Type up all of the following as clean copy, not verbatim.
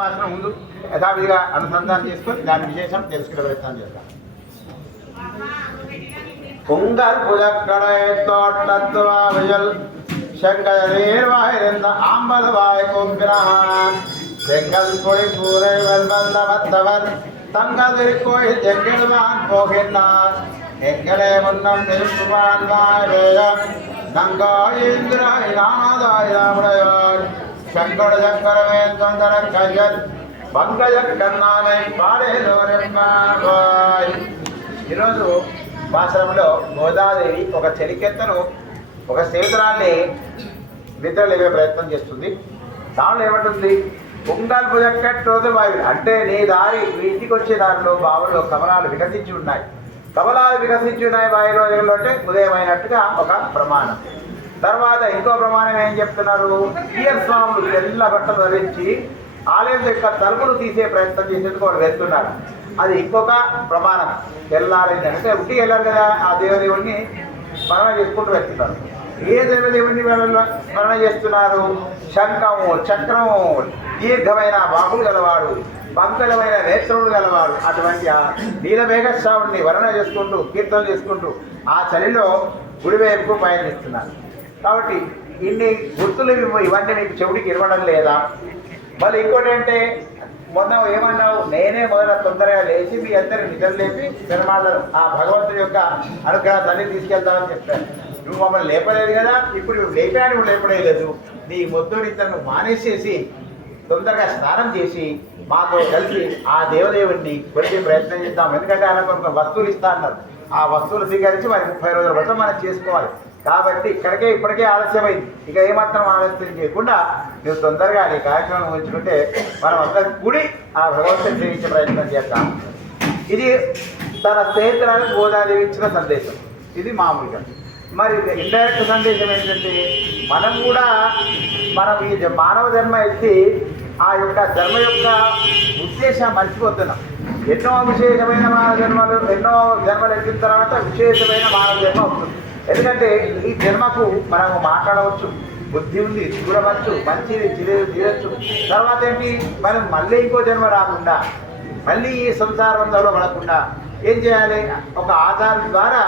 మాత్రం ముందు యథావిధిగా అనుసంధానం చేసుకొని దాని విశేషం తెలుసుకునే ప్రయత్నం చేద్దాం. பொங்கல் புதக்கடை தோட்டத்துவாவையல் செங்கல் வாயிருந்த ஆம்பல் வாய் கொம்பினான் செங்கல் பொடி கூரை வெல்வந்த வந்தவர் தங்கள் கோயில் செங்கல்வான் போகின்றார் எங்களே முன்னம் திருப்புவான் வாய்வேயம் நங்காயிந்திராய் நாதாய் ராமுடையாள் శంకర శంకరమే తొందర కయ్యల్ పంకజ కన్నాలై పాడేలోరెంబాయ్. ఈరోజు ఆశ్రమంలో గోదాదేవి ఒక చెలికెత్తను ఒక స్నేహితురాన్ని నిద్రలేవే ప్రయత్నం చేస్తుంది. దానిలో ఏమంటుంది? పొంగల్ పుజక్కట్టు వాయు అంటే నీ దారి ఇంటికి వచ్చే దారిలో బావుల్లో కమలాలు వికసించి ఉన్నాయి. కమలాలు వికసించి ఉన్నాయి వాయు రోజుల్లో అంటే ఉదయమైనట్టుగా ఒక ప్రమాణం. తర్వాత ఇంకో ప్రమాణం ఏం చెప్తున్నారు? స్వాములు తెల్ల బట్టలు ధరించి ఆలయం యొక్క తలుపులు తీసే ప్రయత్నం చేసేందుకు వాళ్ళు వెళ్తున్నారు. అది ఇంకొక ప్రమాణం. తెల్లారింది అంటే ఉట్టి వెళ్ళారు కదా, ఆ దేవదేవుడిని స్మరణ చేసుకుంటూ వెళ్తున్నారు. ఏ దేవదేవుడిని స్మరణ చేస్తున్నారు? శంఖము, చక్రము, దీర్ఘమైన బాహువులు గలవాడు, పంకజమైన నేత్రములు గలవాడు, అటువంటి ఆ నీలమేఘశ్రావుడిని వర్ణన చేసుకుంటూ కీర్తనలు చేసుకుంటూ ఆ చలిలో గుడివైపుకు పయనిస్తున్నారు. కాబట్టి ఇన్ని గుర్తులు ఇవన్నీ మీకు చెవుడికి ఇవ్వడం లేదా? మళ్ళీ ఇంకోటి అంటే మొన్న ఏమన్నావు? నేనే మొదట తొందరగా లేచి మీ అందరి నిద్ర లేపి పెరుమాళ్ళ ఆ భగవంతుడి యొక్క అనుగ్రహాన్ని తీసుకెళ్తామని చెప్పాను. నువ్వు మమ్మల్ని లేపలేదు కదా, ఇప్పుడు నువ్వు లేపా, నువ్వు లేపలేదు. నీ మొద్దు నిద్రను మానేసేసి తొందరగా స్నానం చేసి మాతో కలిసి ఆ దేవదేవుడిని కొలిచే ప్రయత్నం చేద్దాం. ఎందుకంటే ఆయన కొంత వస్తువులు ఇస్తా అన్నారు. ఆ వస్తువులు స్వీకరించి మరి 30 రోజుల వరకు మనం చేసుకోవాలి. కాబట్టి ఇప్పటికే ఆలస్యమైంది. ఇక ఏమాత్రం ఆలస్యం చేయకుండా నువ్వు తొందరగా నీ కార్యక్రమం ఉంచుకుంటే మనం అందరం కూడి ఆ భగవంతుని సేవించే ప్రయత్నం చేద్దాం. ఇది తన స్నేహితురాలకు గోదాదేవి ఇచ్చిన సందేశం. ఇది మామూలుగా. మరి ఇండైరెక్ట్ సందేశం ఏంటంటే మనం కూడా ఈ మానవ జన్మ ఎత్తి ఆ యొక్క జన్మ యొక్క ఉద్దేశం మర్చిపోతున్నాం. ఎన్నో విశేషమైన మానవ జన్మలు ఎత్తిన తర్వాత విశేషమైన మానవ జన్మ అవుతుంది. ఎందుకంటే ఈ జన్మకు మనము మాట్లాడవచ్చు, బుద్ధి ఉంది, చూడవచ్చు, మంచిది తీరచ్చు. తర్వాత ఏంటి? మనం మళ్ళీ ఇంకో జన్మ రాకుండా మళ్ళీ ఈ సంసార బంధంలో పడకుండా ఏం చేయాలి? ఒక ఆచారం ద్వారా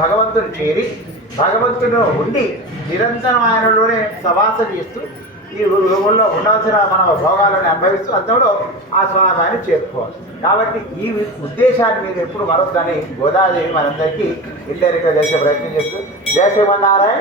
భగవంతుని చేరి భగవంతుడు ఉండి నిరంతరం ఆయనలోనే సవాస చేస్తూ ఈ రూపంలో ఉండవలసిన మన భోగాలను అనుభవిస్తూ అంతలో ఆ స్వామిని చేరుకోవాలి. కాబట్టి ఈ ఉద్దేశాన్ని మీరు ఎప్పుడు మరొద్దని గోదాదేవి మనందరికీ ఇండైరెక్ట్గా చేసే ప్రయత్నం చేస్తూ జయ శ్రీమన్నారాయణ.